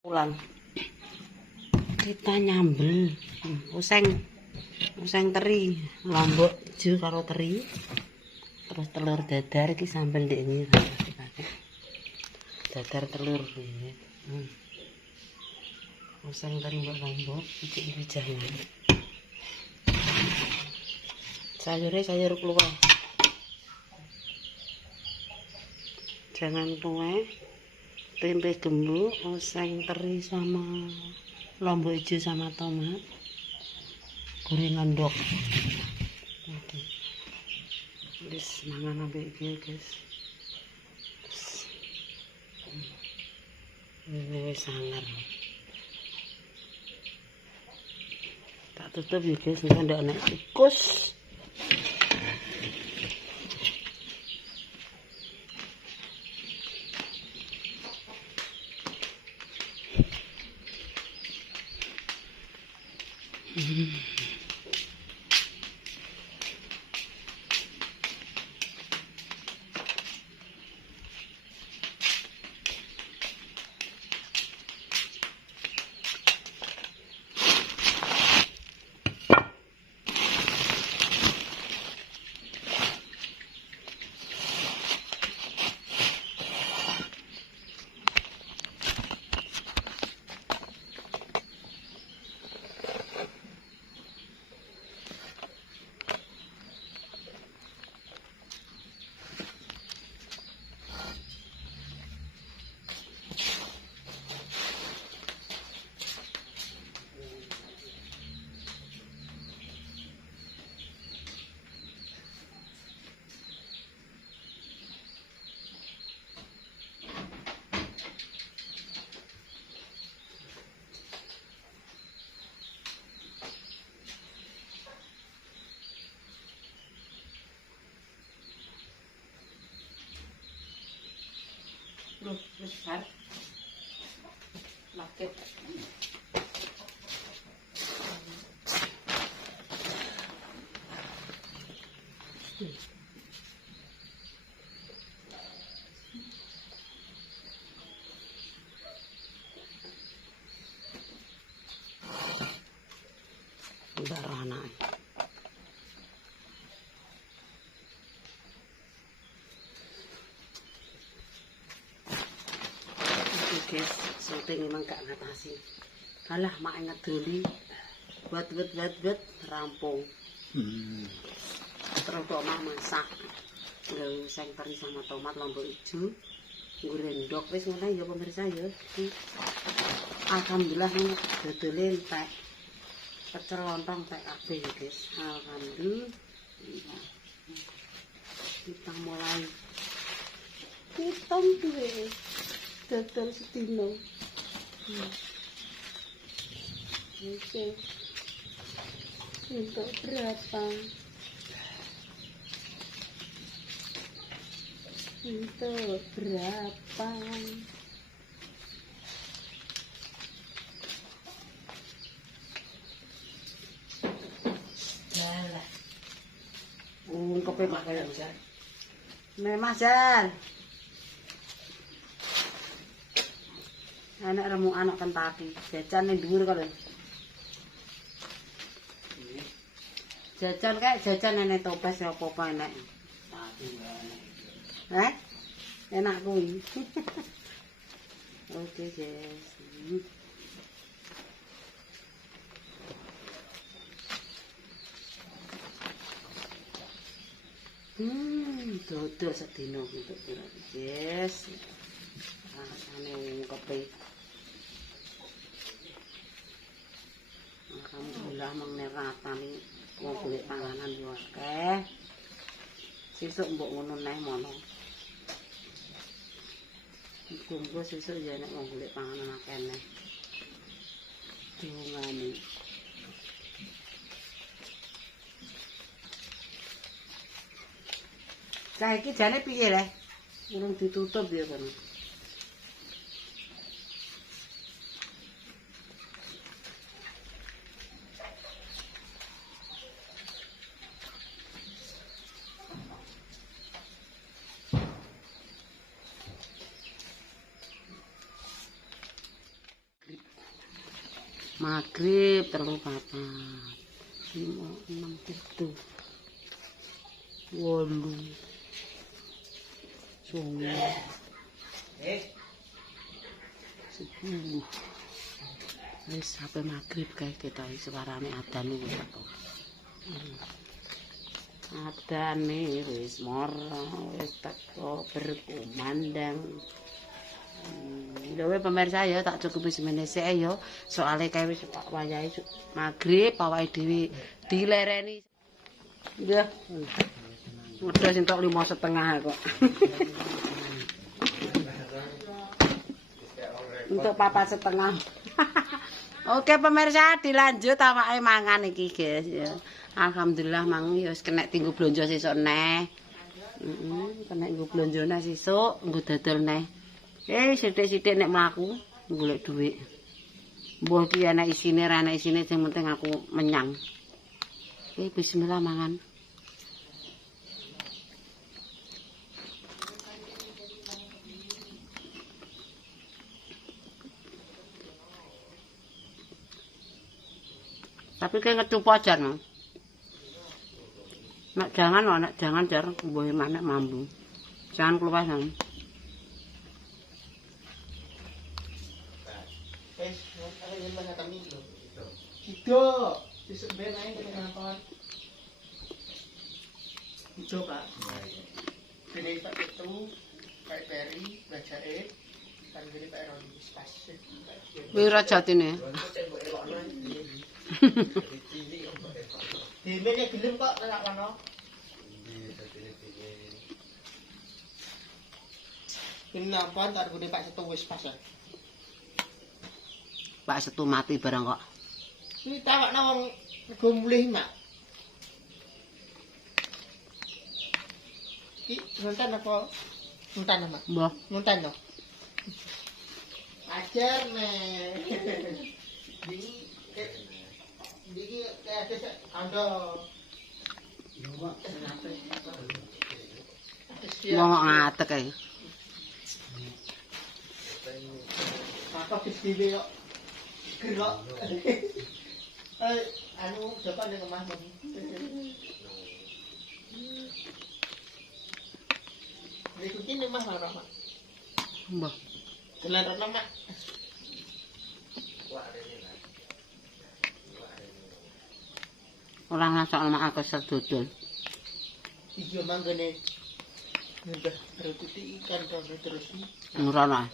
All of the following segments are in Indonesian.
Pulang kita nyambel useng teri lombok ijo karo teri terus telur dadar iki sambel ndek ini dadar telur useng teri mbok lombok iki jahe sayur keluar jangan tuwe tempe gembuk, oseng teri sama lombok hijau sama tomat, gorengan ndok. Oke. Wis mangan ambek iki, guys. Ini wis sangar. Tak tutup ya, guys, nek ndak ana tikus. Loh, besar. Lakit. Darah naik. Guys, syuting memang gak ngatasi. Kalah mak ngedoli buat rampung. Terus kok mak masak. Nggawe useng teri sama tomat lombok ijo. Goreng ndok wis ngono ya pemirsa ya. Alhamdulillah dodole entek. Pecel lontong entek kabeh ya, guys. Alhamdulillah. Kita mulai hitung duwe dodol sedino. Oke. Untuk berapa? Untuk berapa? Jalan. Ungkepe mak kaya Jan. Memang Jan. Anak remu anak Kentucky, jajan ning dhuwur kok lho. Jajan kayak jajan nenek topes ya apa-apa enak. Enak kuwi. Oke, guys. Dodol sedino untuk pira, guys. Rasane kopi. Alhamdulillah mengeratani wong golek panganan yo akeh. Sesuk mbok ngono neh mono. Kumpul sesuk ya nek wong golek panganan akeh neh. Diungani. Saiki jane piye le? Urung ditutup ya kono. Maghrib 3 4 5 6 7 8 9 10 wis sampai maghrib guys kita suarane adzan niku teko. Adane wis moro wis teko berkumandang. Lho pemirsa ya tak cukupi semene sik ya soalé kae wis wayahe maghrib awake dhewe dilereni. Nggih. Wedhus entuk 5,5 kok. Untuk 4,5. Oke pemirsa dilanjut awake mangan iki guys ya. Alhamdulillah mang ya wis kena tinggu blonjo sesuk neh. Kena nggo blonjone sesuk nggo dodol neh. Sithik-sithik nek mlaku golek dhuwit. Mbuh ki ana isine ra ana isine sing penting aku menyang. Bismillah mangan. Tapi kayak ngecup aja no. Nak jangan jar mbuh manek mambu. Jangan keluar nang. Itu, besok ben ae kene kantor. Itu, Pak. Dene Pak itu, Pak Peri, bajake, kan gede Pak Roni pas. Wira jatine. Dene nek gelem kok nek kono. Ini nampon tak gede Pak Setu wis pas. Pak Setu mati barang kok. Ini tawakno wong nego mulih, Mak. Iki nonton apa? Nonton, Mak. Mbah. Nonton to. Ajar nih. Diki kayak ada ando. Mau ngatek kae. Apa kesibe yo. Gerak. Anu coba ning omah mami. Iki kene omah ora, Mak. Mbah. Jalan rono, Mak. Ora ngasok mak aku sedodol. Iya manggane. Udah rebuti ikan terus. Ngrono.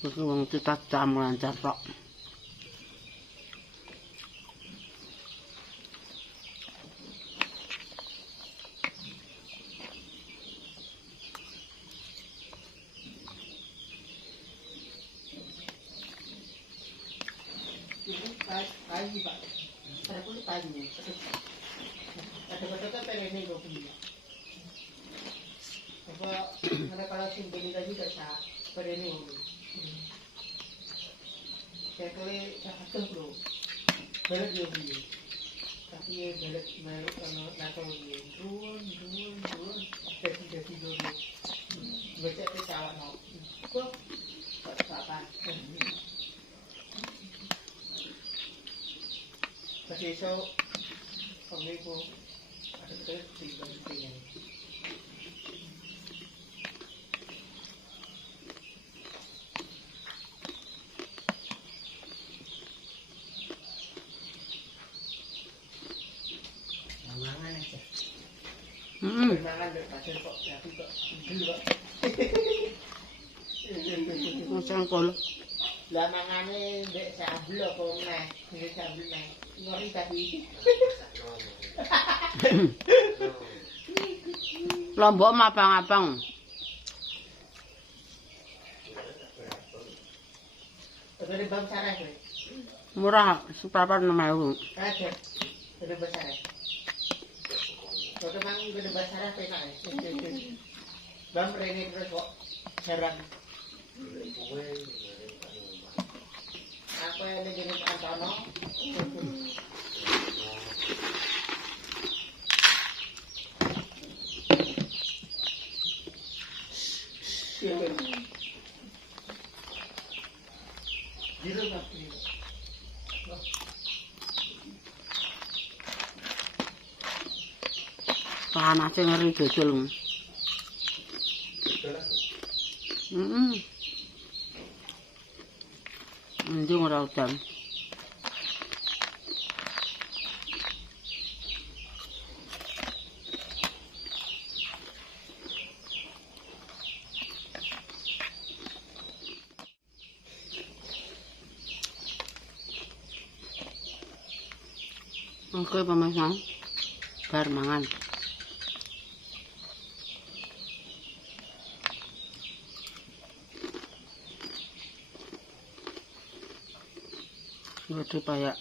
Wis wong kita jam lancar tok. Pagi, Pak. Ada kulit pagi. Ada pengen gue punya. Apa ada kalau simbol tadi bisa pengen gue. Kayak kali cakap bro. Balik dia punya. Tapi balik meluk kalau nakal dia. Turun. Jadi dulu. Baca ke salah mau. Kok apa? Kasi so, kami po, ada kita tinggal. Mangan aja. Mangan deh, pasir kok, tapi kok dulu kok. Macam kol. Lah mangane ndek sablo apa meneh, ndek sablo meneh. Ngori tapi. Lombok mabang-abang. Ada bang sareh kowe. Murah, seberapa 6.000. Ada. Ada besar. Kalau mang gede besar penak. Bang rene terus kok jarang. Apa yang jadi Antono? Zero tapi. Panasnya ngeri dodol. Unjung ora udan. Oke pemirsa, bar mangan. Waduh payak.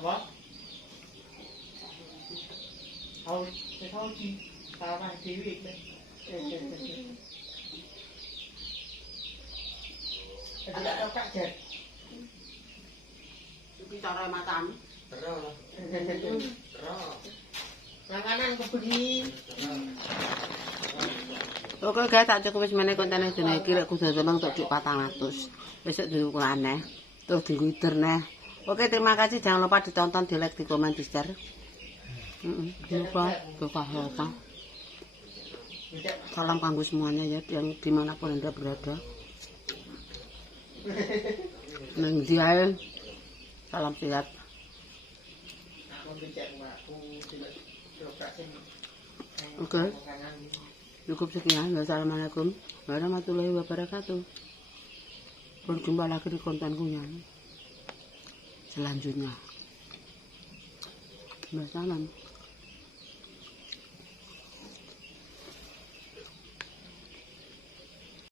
Apa? Tahu, saya tahu sih. Sama Dewi kan. Tidak tahu Kak Jar. Bicara matan. Terus. Makanan kebeli. Oke guys, tak cukup wis meneh kontene dina iki lek kudu tembang tok 400. Besok diuku aneh. Terus diguiter neh. Oke, terima kasih. Jangan lupa ditonton, di like, di komen, di share. Lupa, salam kanggo semuanya ya, yang dimanapun Anda berada. Neng dia, salam sehat. Oke, cukup sekian. Wassalamualaikum warahmatullahi wabarakatuh. Berjumpa lagi di kontenku yang selanjutnya. Salam.